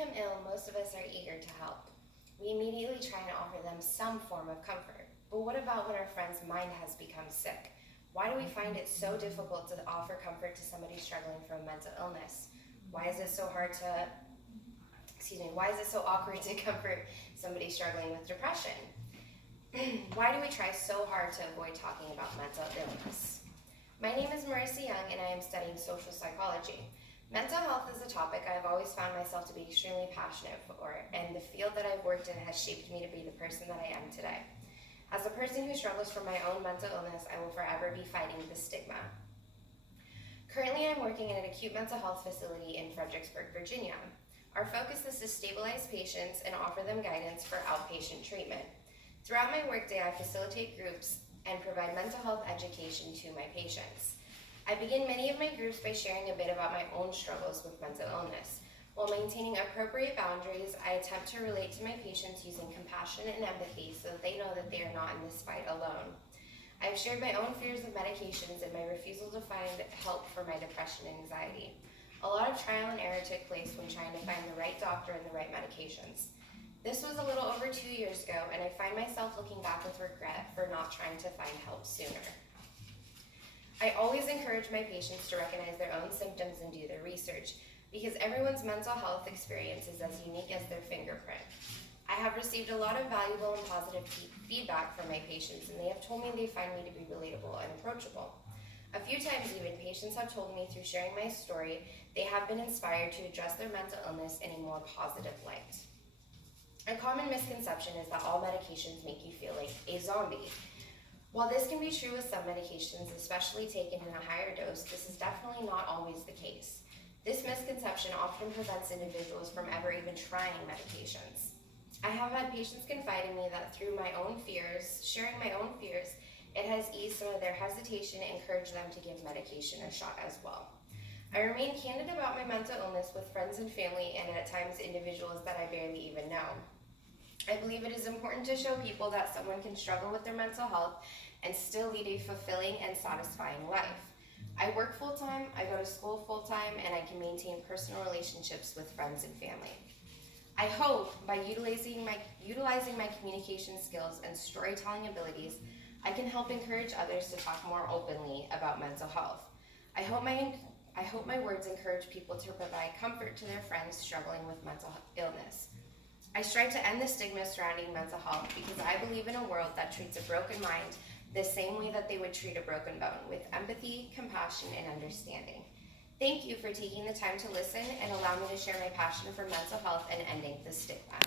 become ill, most of us are eager to help. We immediately try and offer them some form of comfort. But what about when our friend's mind has become sick? Why do we find it so difficult to offer comfort to somebody struggling from mental illness? Why is it so awkward to comfort somebody struggling with depression? Why do we try so hard to avoid talking about mental illness? My name is Marissa Young and I am studying social psychology. Mental health is a topic I've always found myself to be extremely passionate for, and the field that I've worked in has shaped me to be the person that I am today. As a person who struggles from my own mental illness, I will forever be fighting the stigma. Currently, I'm working in an acute mental health facility in Fredericksburg, Virginia. Our focus is to stabilize patients and offer them guidance for outpatient treatment. Throughout my workday, I facilitate groups and provide mental health education to my patients. I begin many of my groups by sharing a bit about my own struggles with mental illness. While maintaining appropriate boundaries, I attempt to relate to my patients using compassion and empathy so that they know that they are not in this fight alone. I've shared my own fears of medications and my refusal to find help for my depression and anxiety. A lot of trial and error took place when trying to find the right doctor and the right medications. This was a little over 2 years ago, and I find myself looking back with regret for not trying to find help sooner. I always encourage my patients to recognize their own symptoms and do their research, because everyone's mental health experience is as unique as their fingerprint. I have received a lot of valuable and positive feedback from my patients, and they have told me they find me to be relatable and approachable. A few times even, patients have told me through sharing my story, they have been inspired to address their mental illness in a more positive light. A common misconception is that all medications make you feel like a zombie. While this can be true with some medications, especially taken in a higher dose, this is definitely not always the case. This misconception often prevents individuals from ever even trying medications. I have had patients confide in me that through my own fears, sharing my own fears, it has eased some of their hesitation and encouraged them to give medication a shot as well. I remain candid about my mental illness with friends and family, and at times individuals that I barely even know. I believe it is important to show people that someone can struggle with their mental health and still lead a fulfilling and satisfying life. I work full-time, I go to school full-time, and I can maintain personal relationships with friends and family. I hope by utilizing my communication skills and storytelling abilities, I can help encourage others to talk more openly about mental health. I hope my words encourage people to provide comfort to their friends struggling with mental illness. I strive to end the stigma surrounding mental health because I believe in a world that treats a broken mind the same way that they would treat a broken bone, with empathy, compassion, and understanding. Thank you for taking the time to listen and allow me to share my passion for mental health and ending the stigma.